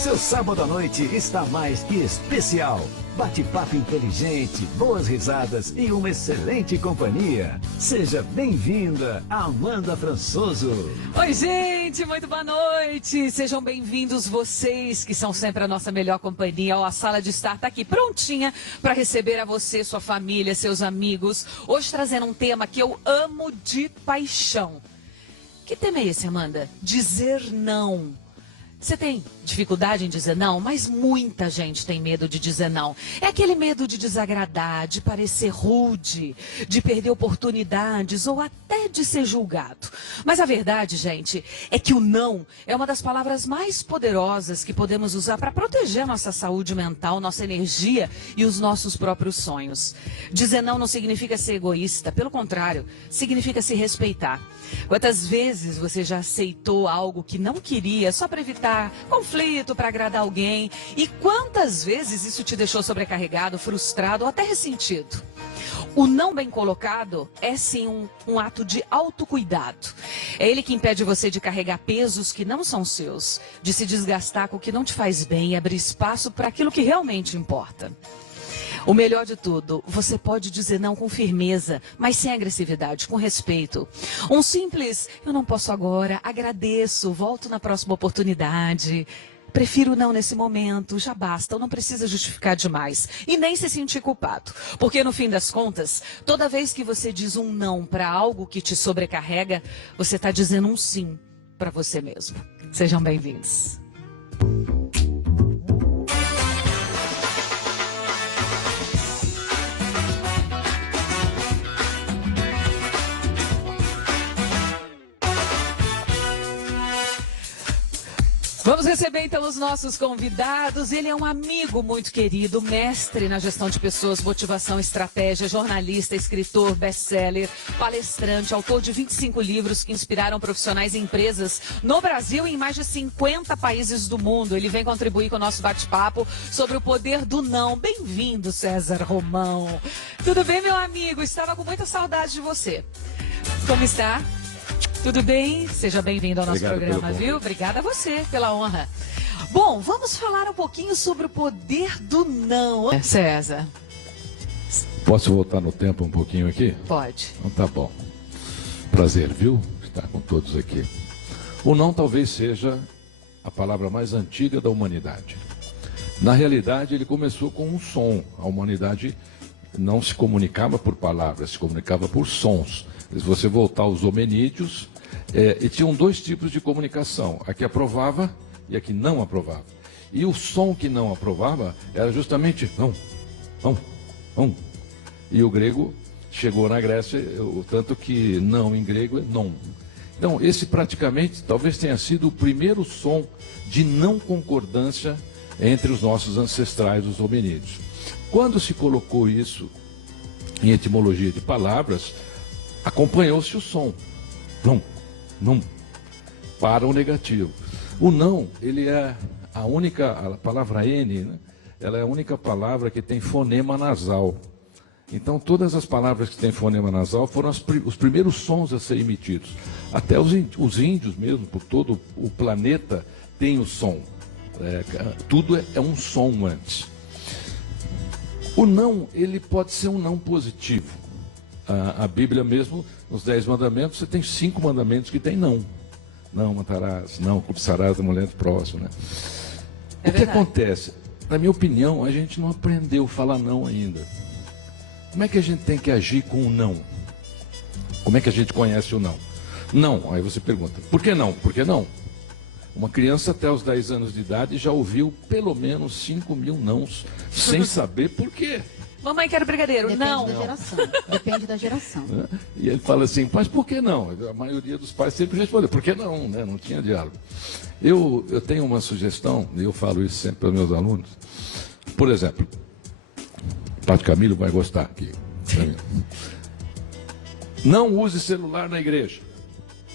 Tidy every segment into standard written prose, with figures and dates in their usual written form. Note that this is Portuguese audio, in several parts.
Seu sábado à noite está mais que especial. Bate-papo inteligente, boas risadas e uma excelente companhia. Seja bem-vinda, Amanda Françoso. Oi, gente, muito boa noite. Sejam bem-vindos vocês que são sempre a nossa melhor companhia. A sala de estar está aqui prontinha para receber a você, sua família, seus amigos. Hoje trazendo um tema que eu amo de paixão. Que tema é esse, Amanda? Dizer não. Você tem dificuldade em dizer não, mas muita gente tem medo de dizer não. É aquele medo de desagradar, de parecer rude, de perder oportunidades ou até de ser julgado. Mas a verdade, gente, é que o não é uma das palavras mais poderosas que podemos usar para proteger nossa saúde mental, nossa energia e os nossos próprios sonhos. Dizer não significa ser egoísta, pelo contrário, significa se respeitar. Quantas vezes você já aceitou algo que não queria só para evitar conflito, para agradar alguém? E quantas vezes isso te deixou sobrecarregado, frustrado ou até ressentido? O não bem colocado é sim um ato de autocuidado. É ele que impede você de carregar pesos que não são seus, de se desgastar com o que não te faz bem e abrir espaço para aquilo que realmente importa. O melhor de tudo, você pode dizer não com firmeza, mas sem agressividade, com respeito. Um simples, eu não posso agora, agradeço, volto na próxima oportunidade. Prefiro não nesse momento, já basta, não precisa justificar demais. E nem se sentir culpado. Porque no fim das contas, toda vez que você diz um não para algo que te sobrecarrega, você está dizendo um sim para você mesmo. Sejam bem-vindos. Vamos receber então os nossos convidados. Ele é um amigo muito querido, mestre na gestão de pessoas, motivação, estratégia, jornalista, escritor, best-seller, palestrante, autor de 25 livros que inspiraram profissionais e empresas no Brasil e em mais de 50 países do mundo. Ele vem contribuir com o nosso bate-papo sobre o poder do não. Bem-vindo, César Romão. Tudo bem, meu amigo? Estava com muita saudade de você. Como está? Tudo bem? Seja bem-vindo ao nosso programa, viu? Obrigada a você pela honra. Bom, vamos falar um pouquinho sobre o poder do não. César. Posso voltar no tempo um pouquinho aqui? Pode. Então tá bom. Prazer, viu? Estar com todos aqui. O não talvez seja a palavra mais antiga da humanidade. Na realidade, ele começou com um som. A humanidade não se comunicava por palavras, se comunicava por sons. Se você voltar aos hominídeos, e tinham dois tipos de comunicação, a que aprovava e a que não aprovava. E o som que não aprovava era justamente não, não, não. E o grego chegou na Grécia, o tanto que não em grego é non. Então, esse praticamente talvez tenha sido o primeiro som de não concordância entre os nossos ancestrais, os hominídeos. Quando se colocou isso em etimologia de palavras, acompanhou-se o som. Não, não. Para o negativo. O não, ele é a palavra N, né? Ela é a única palavra que tem fonema nasal. Então, todas as palavras que têm fonema nasal foram os primeiros sons a serem emitidos. Até os índios mesmo, por todo o planeta, tem o som. Tudo é um som antes. O não, ele pode ser um não positivo. A Bíblia mesmo, nos 10 mandamentos, você tem 5 mandamentos que tem não. Não matarás, não cobiçarás a mulher do próximo, né? O que acontece? Na minha opinião, a gente não aprendeu a falar não ainda. Como é que a gente tem que agir com o não? Como é que a gente conhece o não? Não, aí você pergunta, por que não? Por que não? Uma criança até os 10 anos de idade já ouviu pelo menos 5.000 nãos, sem saber por quê. Mamãe, quero brigadeiro. Depende não. Da geração. Depende da geração. E ele fala assim, mas por que não? A maioria dos pais sempre responde, por que não? Né? Não tinha diálogo. Eu tenho uma sugestão, e eu falo isso sempre para os meus alunos. Por exemplo, o Padre Camilo vai gostar aqui. Não use celular na igreja.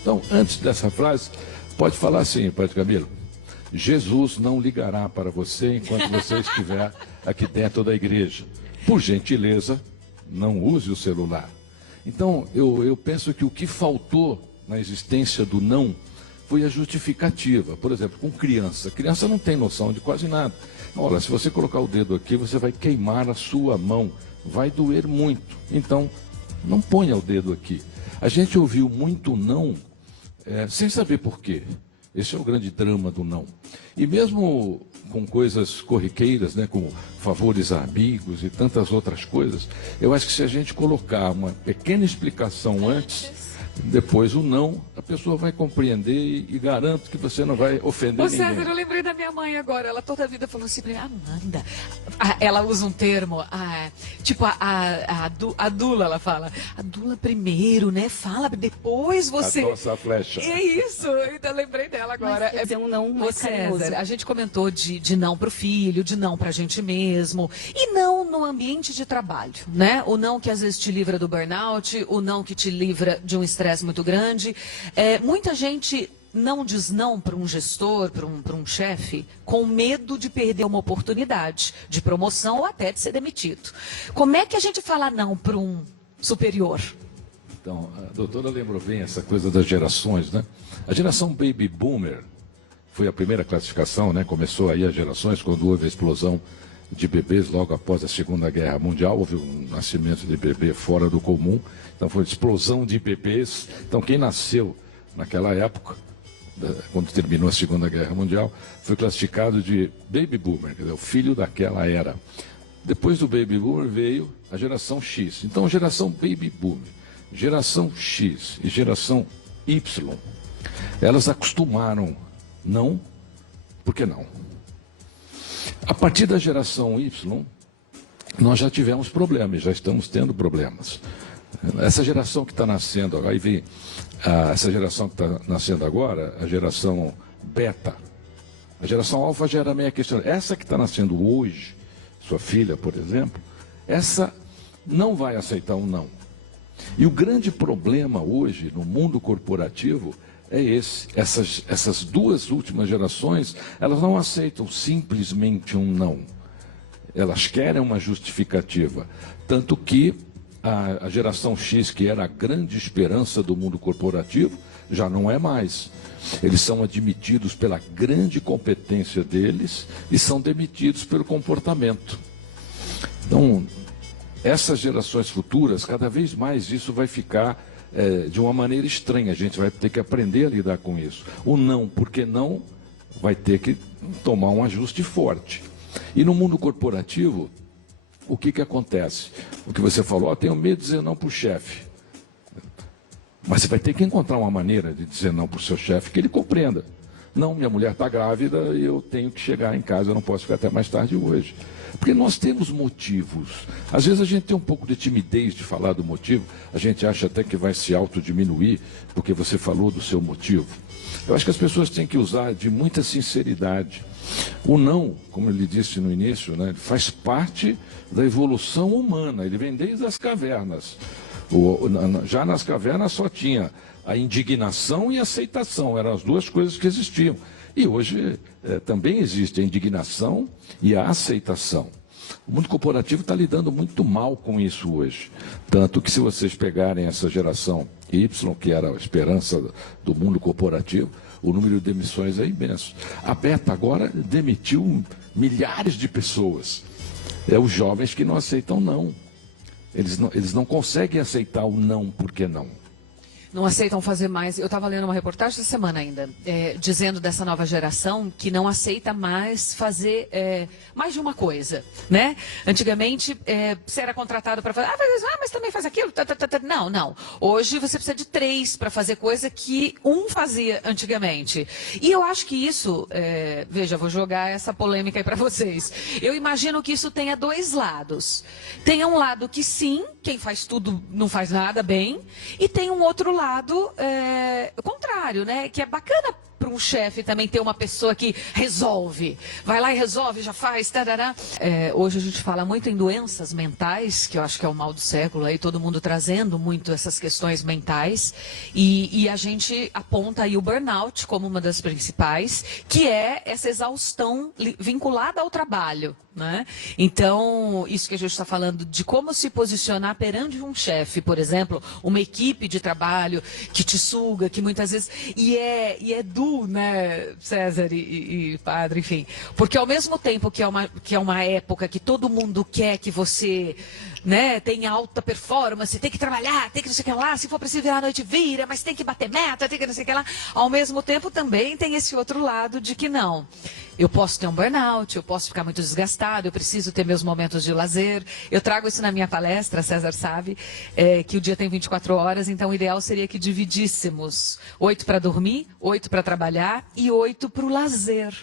Então, antes dessa frase, pode falar assim, Padre Camilo. Jesus não ligará para você enquanto você estiver aqui dentro da igreja. Por gentileza, não use o celular. Então, eu penso que o que faltou na existência do não foi a justificativa. Por exemplo, com criança. Criança não tem noção de quase nada. Olha, se você colocar o dedo aqui, você vai queimar a sua mão. Vai doer muito. Então, não ponha o dedo aqui. A gente ouviu muito não, sem saber por quê. Esse é o grande drama do não. E mesmo com coisas corriqueiras, né, como favores a amigos e tantas outras coisas, eu acho que se a gente colocar uma pequena explicação antes, depois o não, a pessoa vai compreender e garanto que você não vai ofender Ô César, ninguém. eu lembrei da minha mãe agora. Ela toda a vida falou assim pra mim, Amanda. Ela usa um termo, tipo a dula, ela fala. A dula primeiro, né? Fala, depois você... Adoça a flecha. É isso, então eu lembrei dela agora. Mas quer dizer um não mais carinhoso. César, a gente comentou de não pro filho, de não pra gente mesmo. E não no ambiente de trabalho, né? O não que às vezes te livra do burnout, o não que te livra de um estresse muito grande. Muita gente não diz não para um gestor, para um chefe, com medo de perder uma oportunidade de promoção ou até de ser demitido. Como é que a gente fala não para um superior? Então, a doutora lembrou bem essa coisa das gerações, né? A geração Baby Boomer foi a primeira classificação, né? Começou aí as gerações quando houve a explosão de bebês logo após a Segunda Guerra Mundial, houve um nascimento de bebê fora do comum, então foi uma explosão de bebês. Então quem nasceu naquela época, quando terminou a Segunda Guerra Mundial, foi classificado de Baby Boomer, quer dizer, o filho daquela era. Depois do Baby Boomer veio a geração X. Então a geração Baby Boomer, geração X e geração Y, elas acostumaram não, por que não? A partir da geração Y, nós já tivemos problemas, já estamos tendo problemas. Essa geração que está nascendo agora, aí vem essa geração que está nascendo agora, a geração beta. A geração alfa já era meio questionada. Essa que está nascendo hoje, sua filha, por exemplo, essa não vai aceitar um não. E o grande problema hoje no mundo corporativo é esse. Essas duas últimas gerações, elas não aceitam simplesmente um não. Elas querem uma justificativa. Tanto que a geração X, que era a grande esperança do mundo corporativo, já não é mais. Eles são admitidos pela grande competência deles e são demitidos pelo comportamento. Então, essas gerações futuras, cada vez mais isso vai ficar de uma maneira estranha. A gente vai ter que aprender a lidar com isso. O não, porque não, vai ter que tomar um ajuste forte. E no mundo corporativo, o que acontece? O que você falou, tenho medo de dizer não para o chefe. Mas você vai ter que encontrar uma maneira de dizer não para o seu chefe que ele compreenda. Não, minha mulher está grávida e eu tenho que chegar em casa, eu não posso ficar até mais tarde hoje. Porque nós temos motivos. Às vezes a gente tem um pouco de timidez de falar do motivo, a gente acha até que vai se autodiminuir porque você falou do seu motivo. Eu acho que as pessoas têm que usar de muita sinceridade. O não, como ele disse no início, né, faz parte da evolução humana, ele vem desde as cavernas. Já nas cavernas só tinha a indignação e a aceitação, eram as duas coisas que existiam. E hoje também existe a indignação e a aceitação. O mundo corporativo está lidando muito mal com isso hoje. Tanto que se vocês pegarem essa geração Y, que era a esperança do mundo corporativo, o número de demissões é imenso. A Beta agora demitiu milhares de pessoas. Os jovens que não aceitam não. Eles não conseguem aceitar o não, por que não? Não aceitam fazer mais. Eu estava lendo uma reportagem essa semana ainda, dizendo dessa nova geração que não aceita mais fazer mais de uma coisa, né? Antigamente, você era contratado para fazer, mas também faz aquilo. Não. Hoje você precisa de 3 para fazer coisa que um fazia antigamente. E eu acho que isso, veja, vou jogar essa polêmica aí para vocês. Eu imagino que isso tenha 2 lados. Tem um lado que sim, quem faz tudo não faz nada bem, e tem um outro lado contrário, né? Que é bacana para um chefe também ter uma pessoa que resolve. Vai lá e resolve, já faz, tarará. Hoje a gente fala muito em doenças mentais, que eu acho que é o mal do século, aí todo mundo trazendo muito essas questões mentais, e a gente aponta aí o burnout como uma das principais, que é essa exaustão vinculada ao trabalho, né? Então, isso que a gente está falando de como se posicionar perante um chefe, por exemplo, uma equipe de trabalho que te suga, que muitas vezes... E é duro azul, né, César e Padre, enfim. Porque ao mesmo tempo que é uma época que todo mundo quer que você, né, tenha alta performance, tem que trabalhar, tem que não sei o que lá, se for preciso virar a noite, vira, mas tem que bater meta, tem que não sei o que lá. Ao mesmo tempo também tem esse outro lado de que não. Eu posso ter um burnout, eu posso ficar muito desgastado, eu preciso ter meus momentos de lazer. Eu trago isso na minha palestra, César sabe, que o dia tem 24 horas, então o ideal seria que dividíssemos 8 para dormir, 8 para trabalhar e 8 para o lazer.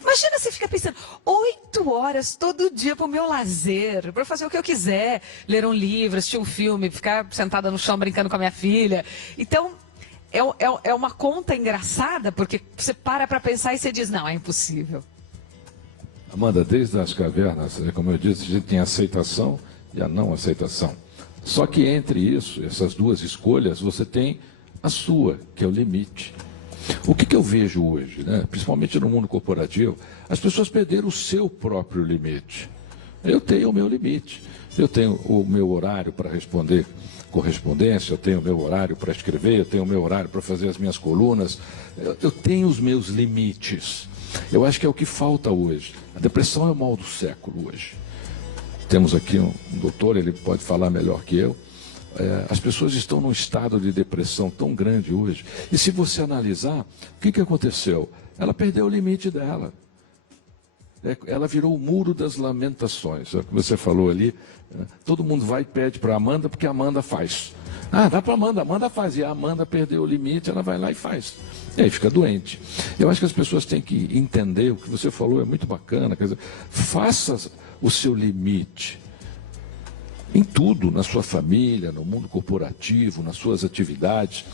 Imagina você fica pensando, 8 horas todo dia para o meu lazer, para fazer o que eu quiser, ler um livro, assistir um filme, ficar sentada no chão brincando com a minha filha. Então, é uma conta engraçada, porque você para pensar e você diz, não, é impossível. Amanda, desde as cavernas, como eu disse, a gente tem a aceitação e a não aceitação. Só que entre isso, essas duas escolhas, você tem a sua, que é o limite. O que eu vejo hoje, né, principalmente no mundo corporativo, as pessoas perderam o seu próprio limite. Eu tenho o meu limite. Eu tenho o meu horário para responder correspondência, eu tenho o meu horário para escrever, eu tenho o meu horário para fazer as minhas colunas. Eu tenho os meus limites. Eu acho que é o que falta hoje. A depressão é o mal do século hoje. Temos aqui um doutor, ele pode falar melhor que eu. As pessoas estão num estado de depressão tão grande hoje. E se você analisar, o que aconteceu? Ela perdeu o limite dela. Ela virou o muro das lamentações. É o que você falou ali. Todo mundo vai e pede para a Amanda, porque a Amanda faz. Ah, dá para a Amanda faz. E a Amanda perdeu o limite, ela vai lá e faz. E aí fica doente. Eu acho que as pessoas têm que entender, o que você falou é muito bacana. Quer dizer, faça o seu limite. Em tudo, na sua família, no mundo corporativo, nas suas atividades.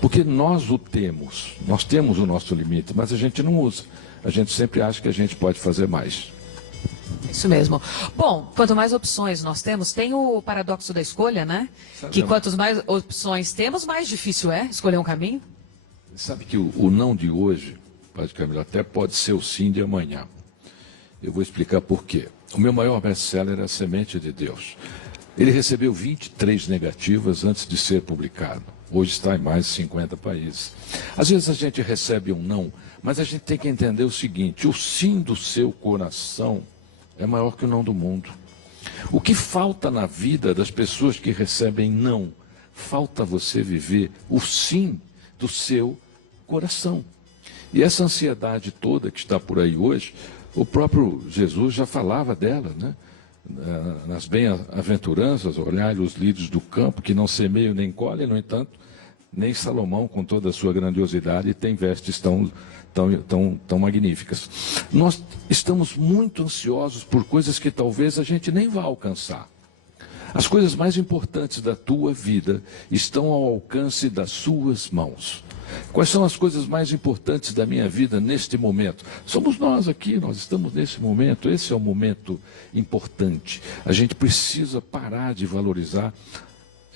Porque nós temos o nosso limite, mas a gente não usa. A gente sempre acha que a gente pode fazer mais. Isso mesmo. Bom, quanto mais opções nós temos, tem o paradoxo da escolha, né? Que quantas mais opções temos, mais difícil é escolher um caminho. Sabe que o não de hoje, Padre Camilo, até pode ser o sim de amanhã. Eu vou explicar por quê. O meu maior best-seller é A Semente de Deus. Ele recebeu 23 negativas antes de ser publicado. Hoje está em mais de 50 países. Às vezes a gente recebe um não, mas a gente tem que entender o seguinte: o sim do seu coração é maior que o não do mundo. O que falta na vida das pessoas que recebem não? Falta você viver o sim do seu coração. E essa ansiedade toda que está por aí hoje, o próprio Jesus já falava dela, né? Nas bem-aventuranças, olhai os lírios do campo, que não semeiam nem colhem, no entanto, nem Salomão, com toda a sua grandiosidade, tem vestes tão magníficas. Nós estamos muito ansiosos por coisas que talvez a gente nem vá alcançar. As coisas mais importantes da tua vida estão ao alcance das suas mãos. Quais são as coisas mais importantes da minha vida neste momento? Somos nós aqui, nós estamos nesse momento, esse é o momento importante. A gente precisa parar de valorizar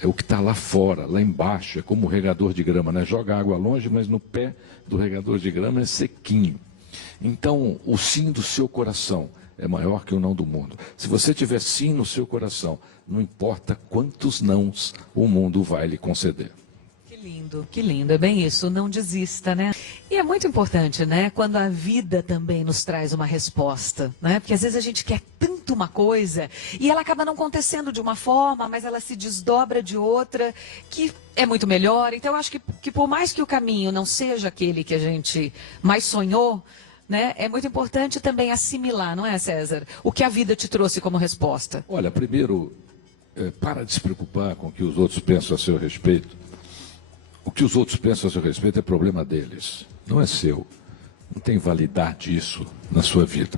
o que está lá fora, lá embaixo, é como o regador de grama, né? Joga água longe, mas no pé do regador de grama é sequinho. Então, o sim do seu coração é maior que o não do mundo. Se você tiver sim no seu coração, não importa quantos nãos o mundo vai lhe conceder. Que lindo, é bem isso, não desista, né? E é muito importante, né, quando a vida também nos traz uma resposta, né? Porque às vezes a gente quer tanto uma coisa e ela acaba não acontecendo de uma forma, mas ela se desdobra de outra, que é muito melhor. Então eu acho que por mais que o caminho não seja aquele que a gente mais sonhou, né, é muito importante também assimilar, não é, César? O que a vida te trouxe como resposta. Olha, primeiro, para de se preocupar com o que os outros pensam a seu respeito. O que os outros pensam a seu respeito é problema deles, não é seu. Não tem validade isso na sua vida.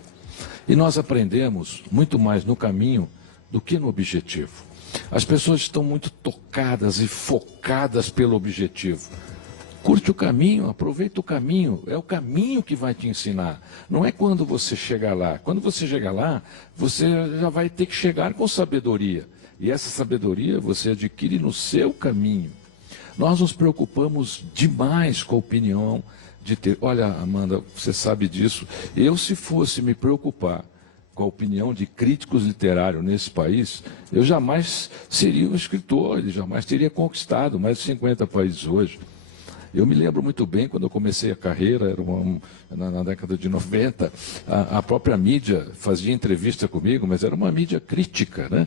E nós aprendemos muito mais no caminho do que no objetivo. As pessoas estão muito tocadas e focadas pelo objetivo. Curte o caminho, aproveita o caminho, é o caminho que vai te ensinar. Não é quando você chegar lá. Quando você chegar lá, você já vai ter que chegar com sabedoria. E essa sabedoria você adquire no seu caminho. Nós nos preocupamos demais com a opinião de ter... Olha, Amanda, você sabe disso. Eu, se fosse me preocupar com a opinião de críticos literários nesse país, eu jamais seria um escritor, ele jamais teria conquistado mais de 50 países hoje. Eu me lembro muito bem quando eu comecei a carreira, na década de 90, a própria mídia fazia entrevista comigo, mas era uma mídia crítica, né?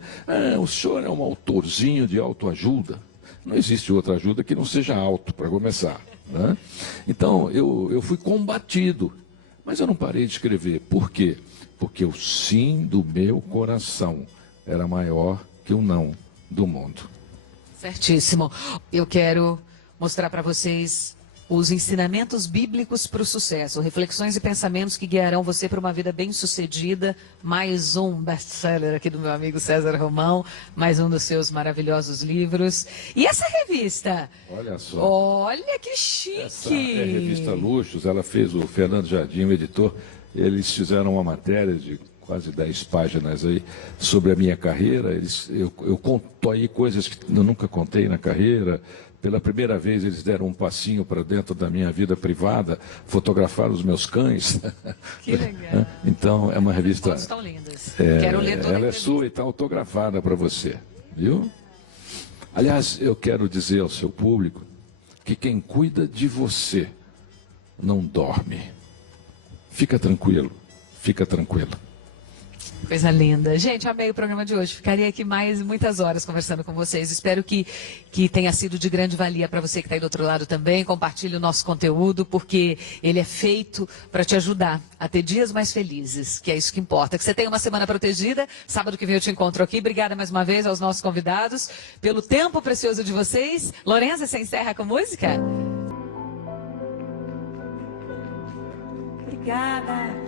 O senhor é um autorzinho de autoajuda. Não existe outra ajuda que não seja auto, para começar, né? Então, eu fui combatido, mas eu não parei de escrever. Por quê? Porque o sim do meu coração era maior que o não do mundo. Certíssimo. Eu quero mostrar para vocês os ensinamentos bíblicos para o sucesso, reflexões e pensamentos que guiarão você para uma vida bem-sucedida. Mais um best-seller aqui do meu amigo César Romão, mais um dos seus maravilhosos livros. E essa revista? Olha só. Olha que chique! Essa é a revista Luxos, ela fez o Fernando Jardim, o editor, eles fizeram uma matéria de quase 10 páginas aí sobre a minha carreira. Eu conto aí coisas que eu nunca contei na carreira. Pela primeira vez eles deram um passinho para dentro da minha vida privada, fotografaram os meus cães. Que legal. Então é uma revista. Fotos tão lindas. Quero ler toda a Ela é entrevista. sua e está autografada para você, viu? Aliás, eu quero dizer ao seu público que quem cuida de você não dorme. Fica tranquilo, fica tranquilo. Coisa linda. Gente, amei o programa de hoje. Ficaria aqui mais muitas horas conversando com vocês. Espero que tenha sido de grande valia para você que está aí do outro lado também. Compartilhe o nosso conteúdo, porque ele é feito para te ajudar a ter dias mais felizes, que é isso que importa. Que você tenha uma semana protegida. Sábado que vem eu te encontro aqui. Obrigada mais uma vez aos nossos convidados pelo tempo precioso de vocês. Lorenza, você encerra com música? Obrigada.